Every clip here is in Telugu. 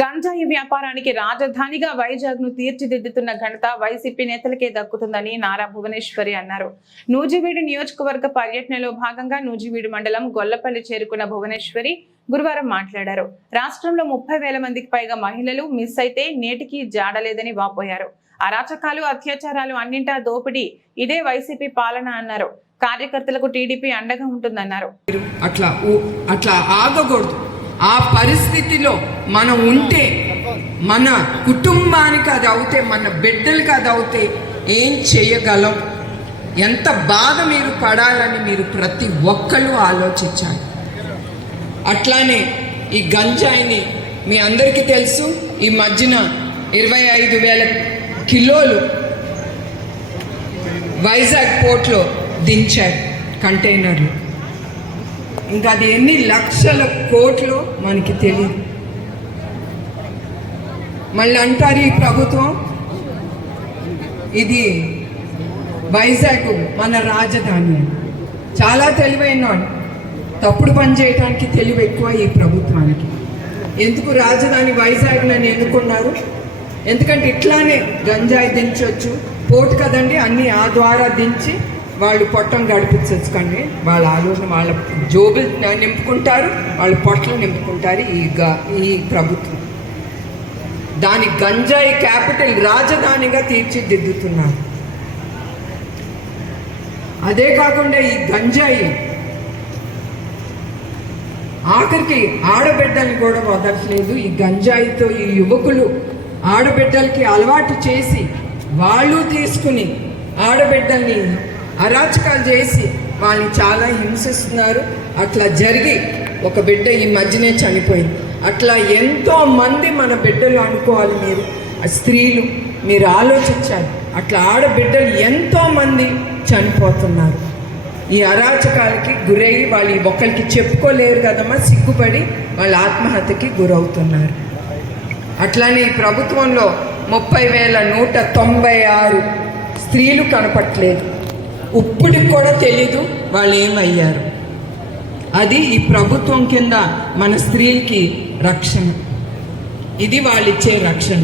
గంజాయి వ్యాపారానికి రాజధానిగా వైజాగ్ ను తీర్చిదిద్దుతున్న ఘనత వైసీపీ నేతలకే దక్కుతుందని నారా భువనేశ్వరి అన్నారు. నూజివీడు నియోజకవర్గ పర్యటనలో భాగంగా నూజివీడు మండలం గొల్లపల్లి చేరుకున్న భువనేశ్వరి గురువారం మాట్లాడారు. రాష్ట్రంలో 30,000 మందికి పైగా మహిళలు మిస్ అయితే నేటికి జాడలేదని వాపోయారు. అరాచకాలు, అత్యాచారాలు అన్నింటా దోపిడీ ఇదే వైసీపీ పాలన అన్నారు. కార్యకర్తలకు టీడీపీ అండగా ఉంటుందన్నారు. అట్లా ఆగకూడదు. ఆ పరిస్థితిలో మనం ఉంటే మన కుటుంబానికి అది అవుతే, మన బిడ్డలకి అది అవుతే ఏం చేయగలం, ఎంత బాధ మీరు పడాలని మీరు ప్రతి ఒక్కళ్ళు ఆలోచించాలి. అట్లానే ఈ గంజాయిని మీ అందరికీ తెలుసు, ఈ మధ్యన 25,000 కిలోలు వైజాగ్ పోర్ట్లో దించారు కంటైనర్లు. ఇంకా అది ఎన్ని లక్షల కోట్లు మనకి తెలియదు. మళ్ళీ అంటారు ఈ ప్రభుత్వం ఇది వైజాగ్ మన రాజధాని. చాలా తెలివైన తప్పుడు పని చేయడానికి తెలివి ఎక్కువ ఈ ప్రభుత్వానికి. ఎందుకు రాజధాని వైజాగ్ని ఎన్నుకున్నారు? ఎందుకంటే ఇట్లానే గంజాయి దించవచ్చు, పోర్టు కదండి, అన్నీ ఆ ద్వారా దించి వాళ్ళు పొట్టం గడిపించవచ్చు. కానీ వాళ్ళ ఆలోచన, వాళ్ళ జోబులు నింపుకుంటారు, వాళ్ళ పొట్టలు నింపుకుంటారు ఈ ప్రభుత్వం. దాని గంజాయి క్యాపిటల్ రాజధానిగా తీర్చిదిద్దుతున్నారు. అదే కాకుండా ఈ గంజాయి ఆఖరికి ఆడబిడ్డల్ని కూడా వదలట్లేదు. ఈ గంజాయితో ఈ యువకులు ఆడబిడ్డలకి అలవాటు చేసి వాళ్ళు తీసుకుని ఆడబిడ్డల్ని అరాచకాలు చేసి వాళ్ళని చాలా హింసిస్తున్నారు. అట్లా జరిగి ఒక బిడ్డ ఈ మధ్యనే చనిపోయింది. అట్లా ఎంతో మంది మన బిడ్డలు అనుకోవాలి. మీరు స్త్రీలు మీరు ఆలోచించాలి. అట్లా ఆడబిడ్డలు ఎంతోమంది చనిపోతున్నారు ఈ అరాచకాలకి గురయ్యి. వాళ్ళు ఒక్కరికి చెప్పుకోలేరు కదమ్మా, సిగ్గుపడి వాళ్ళ ఆత్మహత్యకి గురవుతున్నారు. అట్లానే ఈ ప్రభుత్వంలో 30,196 స్త్రీలు కనపట్లేదు. ఇప్పటికి కూడా తెలీదు వాళ్ళు ఏమయ్యారు. అది ఈ ప్రభుత్వం కింద మన స్త్రీలకి రక్షణ. ఇది వాళ్ళు ఇచ్చే రక్షణ.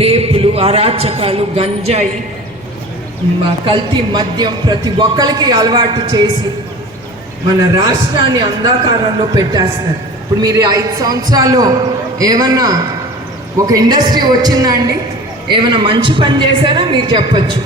రేపులు, అరాచకాలు, గంజాయి, కల్తీ మద్యం ప్రతి ఒక్కరికి అలవాటు చేసి మన రాష్ట్రాన్ని అంధకారంలో పెట్టేస్తున్నారు. ఇప్పుడు మీరు 5 సంవత్సరాలు ఏమన్నా ఒక ఇండస్ట్రీ వచ్చిందా అండి? ఏమైనా మంచి పని చేశారా మీరు చెప్పచ్చు.